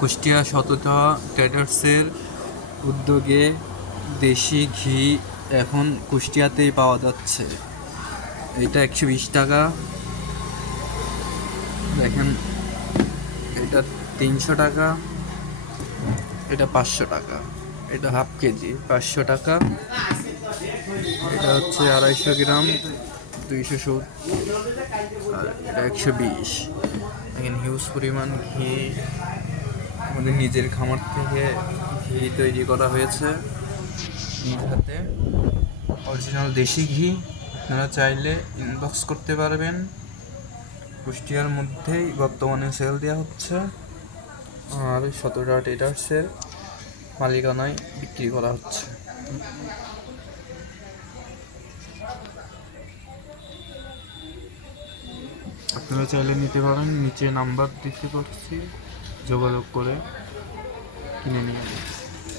কুষ্টিয়া সততা ট্রেডার্সের উদ্যোগে দেশি ঘি এখন কুষ্টিয়াতেই পাওয়া যাচ্ছে। এটা 120 টাকা, দেখেন এটা 300 টাকা, এটা 500 টাকা, এটা হাফ কেজি 500 টাকা, এটা হচ্ছে 250 গ্রাম 270, আর এটা 120। দেখেন হিউজ পরিমাণ ঘি আমাদের নিজের খামার থেকে ঘি তৈরি করা হয়েছে নিজ হাতে, অরিজিনাল দেশি ঘি। আপনারা চাইলে ইনবক্স করতে পারবেন। কুষ্টিয়ার মধ্যেই বর্তমানে সেল দেওয়া হচ্ছে, আর সততা ট্রেডার্সের মালিকানায় বিক্রি করা হচ্ছে। আপনারা চাইলে নিতে পারেন, নিচে নাম্বার দিতে পারছি, যোগাযোগ করে কিনে নিয়ে